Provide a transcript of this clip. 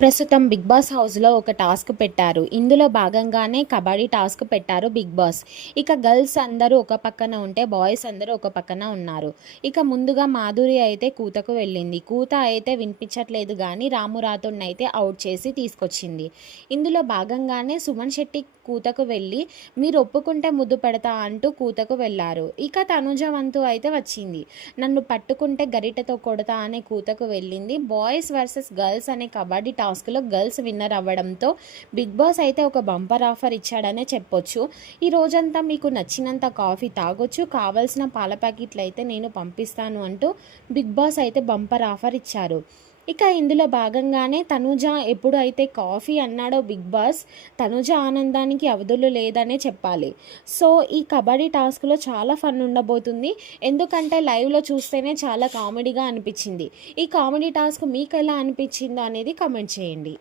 ప్రస్తుతం big boss హౌస్లో ఒక టాస్క్ పెట్టారు. ఇందులో భాగంగానే కబడ్డీ టాస్క్ పెట్టారు బిగ్ బాస్. ఇక గర్ల్స్ అందరూ ఒక పక్కన ఉంటే బాయ్స్ అందరూ ఒక పక్కన ఉన్నారు. ఇక ముందుగా మాధురి అయితే కూతకు వెళ్ళింది. కూత అయితే వినిపించట్లేదు కానీ రాము రాథోడ్ని అయితే అవుట్ చేసి తీసుకొచ్చింది. ఇందులో భాగంగానే సుమన్ శెట్టి కూతకు వెళ్ళి మీరు ఒప్పుకుంటే ముద్దు పెడతా అంటూ కూతకు వెళ్ళారు. ఇక తనుజ వంతు అయితే వచ్చింది. నన్ను పట్టుకుంటే గరిటెతో కొడతా అనే కూతకు వెళ్ళింది. బాయ్స్ వర్సెస్ గర్ల్స్ అనే కబడ్డీ టాస్క్లో గర్ల్స్ విన్నర్ అవ్వడంతో బిగ్ బాస్ అయితే ఒక బంపర్ ఆఫర్ ఇచ్చాడనే చెప్పొచ్చు. ఈ రోజంతా మీకు నచ్చినంత కాఫీ తాగొచ్చు, కావాల్సిన పాల ప్యాకెట్లు అయితే నేను పంపిస్తాను అంటూ బిగ్ బాస్ అయితే బంపర్ ఆఫర్ ఇచ్చారు. ఇక ఇందులో భాగంగానే తనుజ ఎప్పుడు అయితే కాఫీ అన్నాడో బిగ్ బాస్, తనుజ ఆనందానికి అవధులు లేదనే చెప్పాలి. సో ఈ కబడ్డీ టాస్క్లో చాలా ఫన్ ఉండబోతుంది. ఎందుకంటే లైవ్లో చూస్తేనే చాలా కామెడీగా అనిపించింది. ఈ కామెడీ టాస్క్ మీకు ఎలా అనిపించిందో అనేది కామెంట్ చేయండి.